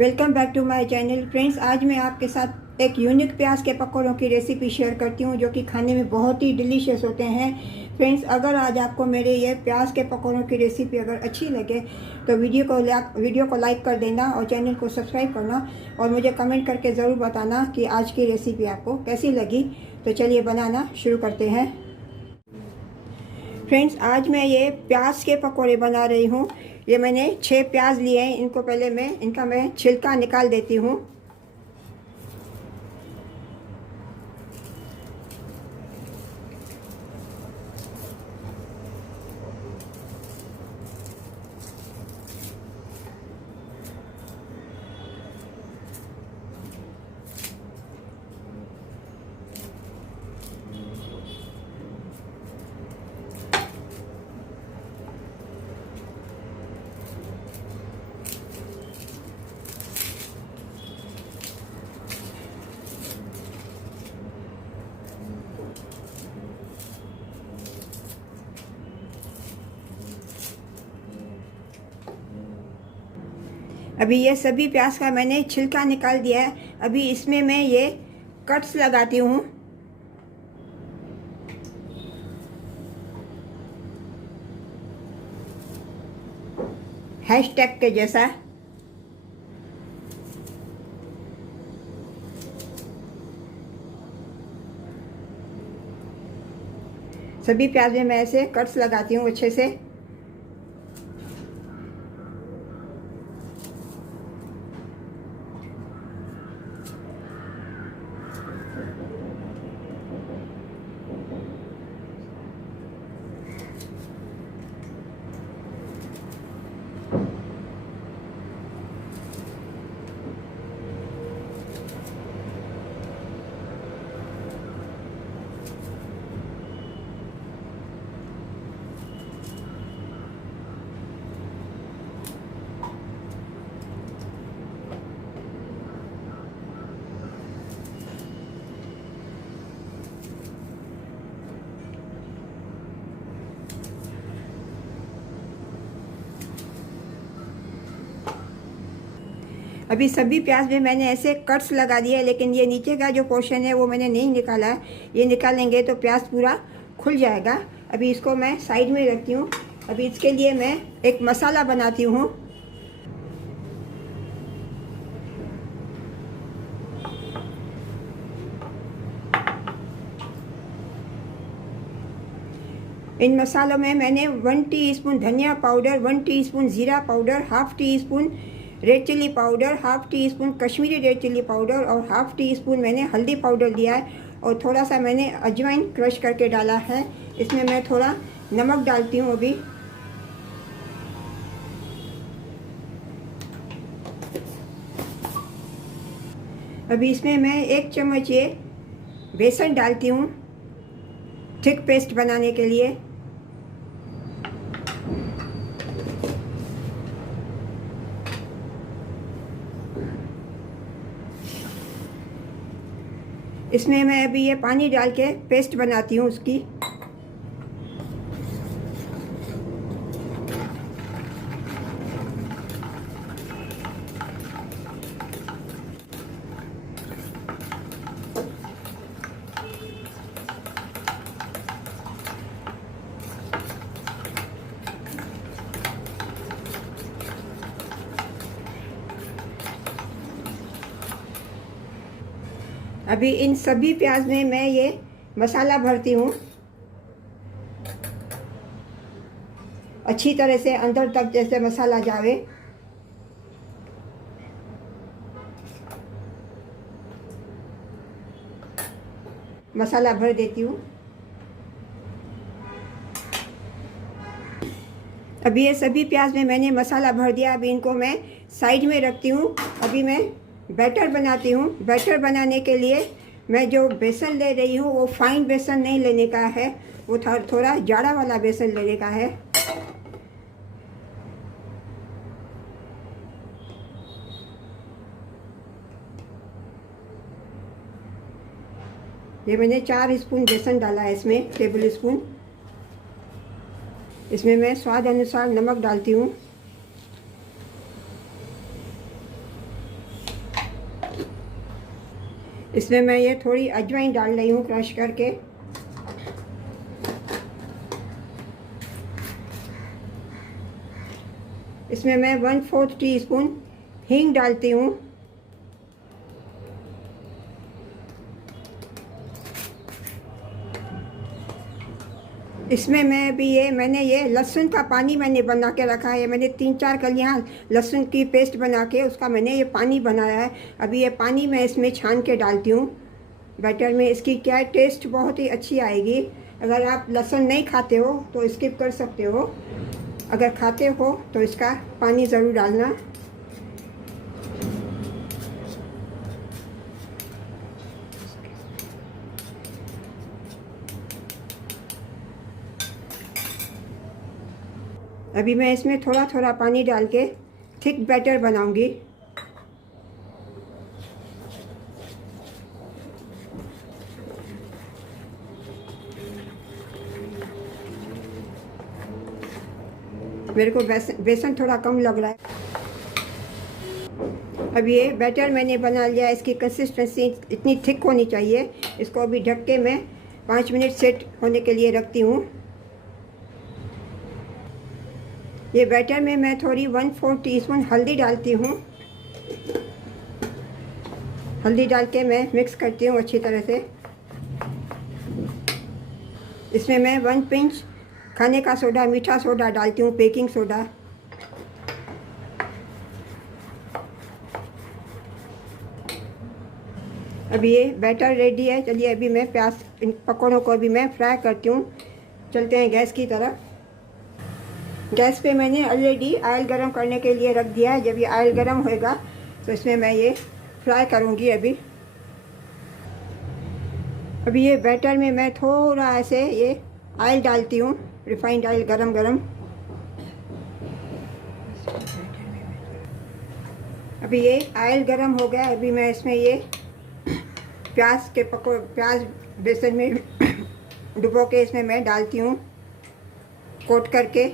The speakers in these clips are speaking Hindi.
Welcome back to my channel friends. आज मैं आपके साथ एक यूनिक प्याज के पकौड़ों की रेसिपी शेयर करती हूं जो कि खाने में बहुत ही डिलीशियस होते हैं। फ्रेंड्स, अगर आज आपको मेरे ये प्याज के पकौड़ों की रेसिपी अगर अच्छी लगे तो वीडियो को लाइक कर देना और चैनल को सब्सक्राइब करना और मुझे कमेंट करके ज़रूर बताना कि आज की रेसिपी आपको कैसी लगी। तो चलिए बनाना शुरू करते हैं। फ्रेंड्स, आज मैं ये प्याज के पकौड़े बना रही हूँ। ये मैंने 6 प्याज लिए हैं। इनको पहले इनका मैं छिलका निकाल देती हूँ। अभी ये सभी प्याज का मैंने छिलका निकाल दिया है। अभी इसमें मैं ये कट्स लगाती हूँ। हैशटैग के जैसा। सभी प्याज में मैं ऐसे कट्स लगाती हूँ अच्छे से। अभी सभी प्याज में मैंने ऐसे कट्स लगा दिए, लेकिन ये नीचे का जो पोर्शन है वो मैंने नहीं निकाला है। ये निकालेंगे तो प्याज पूरा खुल जाएगा। अभी इसको मैं साइड में रखती हूँ। अभी इसके लिए मैं एक मसाला बनाती हूँ। इन मसालों में मैंने 1 टीस्पून धनिया पाउडर, 1 टीस्पून जीरा powder, half tea spoon red chilli powder, half tea spoon Kashmiri red chilli powder और हाफ टी स्पून मैंने हल्दी पाउडर दिया है और थोड़ा सा मैंने अजवाइन क्रश करके डाला है। इसमें मैं थोड़ा नमक डालती हूँ। अभी इसमें मैं 1 चम्मच ये बेसन डालती हूँ थिक पेस्ट बनाने के लिए। इसमें मैं अभी ये पानी डाल के पेस्ट बनाती हूँ उसकी। अभी इन सभी प्याज में मैं ये मसाला भरती हूँ अच्छी तरह से अंदर तक, जैसे मसाला जावे। मसाला भर देती हूँ। अभी ये सभी प्याज में मैंने मसाला भर दिया। अभी इनको मैं साइड में रखती हूँ। अभी मैं बैटर बनाती हूँ। बैटर बनाने के लिए मैं जो बेसन ले रही हूँ वो फाइन बेसन नहीं लेने का है, वो थोड़ा जाड़ा वाला बेसन लेने का है। ये मैंने 4 स्पून बेसन डाला है इसमें, टेबल स्पून। इसमें मैं स्वाद अनुसार नमक डालती हूँ। इसमें मैं ये थोड़ी अजवाइन डाल रही हूँ क्रश करके। इसमें मैं 1/4 टीस्पून हींग डालती हूँ। इसमें मैं अभी मैंने ये लहसुन का पानी मैंने बना के रखा है। मैंने 3-4 कलियाँ लहसुन की पेस्ट बना के उसका मैंने ये पानी बनाया है। अभी ये पानी मैं इसमें छान के डालती हूँ बैटर में। इसकी क्या टेस्ट बहुत ही अच्छी आएगी। अगर आप लहसुन नहीं खाते हो तो स्किप कर सकते हो, अगर खाते हो तो इसका पानी ज़रूर डालना। अभी मैं इसमें थोड़ा थोड़ा पानी डाल के थिक बैटर बनाऊंगी। मेरे को बेसन थोड़ा कम लग रहा है। अब ये बैटर मैंने बना लिया। इसकी कंसिस्टेंसी इतनी थिक होनी चाहिए। इसको अभी ढक के मैं 5 मिनट सेट होने के लिए रखती हूँ। ये बैटर में मैं थोड़ी 1/4 टीस्पून हल्दी डालती हूँ। हल्दी डाल के मैं मिक्स करती हूँ अच्छी तरह से। इसमें मैं 1 पिंच खाने का सोडा, मीठा सोडा डालती हूँ, बेकिंग सोडा। अभी ये बैटर रेडी है। चलिए अभी मैं प्याज, इन पकौड़ों को अभी मैं फ्राई करती हूँ। चलते हैं गैस की तरफ। गैस पे मैंने ऑलरेडी ऑयल गरम करने के लिए रख दिया है। जब ये ऑयल गरम होएगा तो इसमें मैं ये फ्राई करूँगी। अभी ये बैटर में मैं थोड़ा ऐसे ये ऑयल डालती हूँ, रिफाइंड ऑयल गरम गरम। अभी ये ऑयल गरम हो गया। अभी मैं इसमें ये प्याज बेसन में डुबो के इसमें मैं डालती हूँ, कोट करके।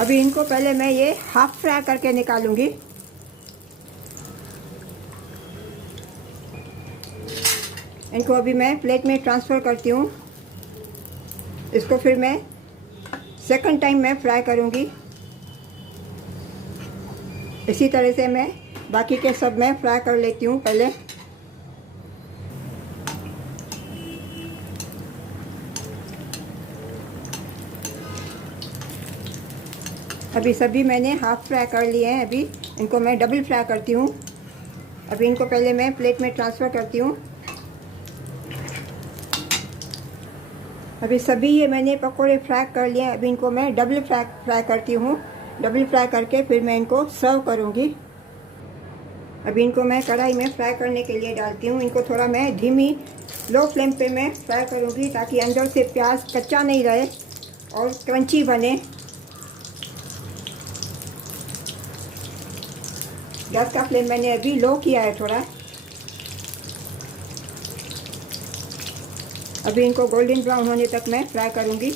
अभी इनको पहले मैं ये हाफ फ्राई करके निकालूंगी। इनको अभी मैं प्लेट में ट्रांसफ़र करती हूँ। इसको फिर मैं सेकंड टाइम मैं फ्राई करूँगी। इसी तरह से मैं बाकी के सब मैं फ्राई कर लेती हूँ पहले। अभी सभी मैंने हाफ फ्राई कर लिए हैं। अभी इनको मैं डबल फ्राई करती हूँ। अभी इनको पहले मैं प्लेट में ट्रांसफ़र करती हूँ। अभी सभी ये मैंने पकोड़े फ्राई कर लिए हैं। अभी इनको मैं डबल फ्राई करती हूँ। डबल फ्राई करके फिर मैं इनको सर्व करूँगी। अभी इनको मैं कढ़ाई में फ्राई करने के लिए डालती हूँ। इनको थोड़ा मैं धीमी लो फ्लेम पे मैं फ्राई करूँगी ताकि अंदर से प्याज कच्चा नहीं रहे और क्रंची बने। गैस का फ्लेम मैंने अभी लो किया है थोड़ा। अभी इनको गोल्डन ब्राउन होने तक मैं फ्राई करूँगी।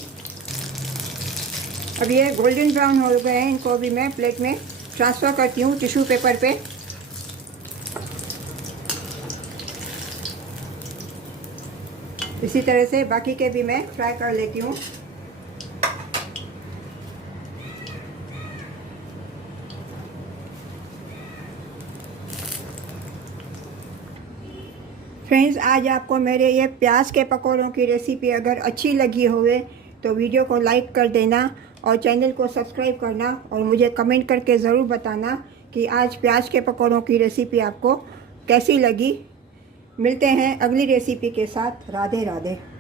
अब ये गोल्डन ब्राउन हो गए हैं। इनको अभी मैं प्लेट में ट्रांसफ़र करती हूँ टिश्यू पेपर पे। इसी तरह से बाकी के भी मैं फ्राई कर लेती हूँ। फ्रेंड्स, आज आपको मेरे ये प्याज के पकौड़ों की रेसिपी अगर अच्छी लगी होवे तो वीडियो को लाइक कर देना और चैनल को सब्सक्राइब करना और मुझे कमेंट करके ज़रूर बताना कि आज प्याज के पकौड़ों की रेसिपी आपको कैसी लगी। मिलते हैं अगली रेसिपी के साथ। राधे राधे।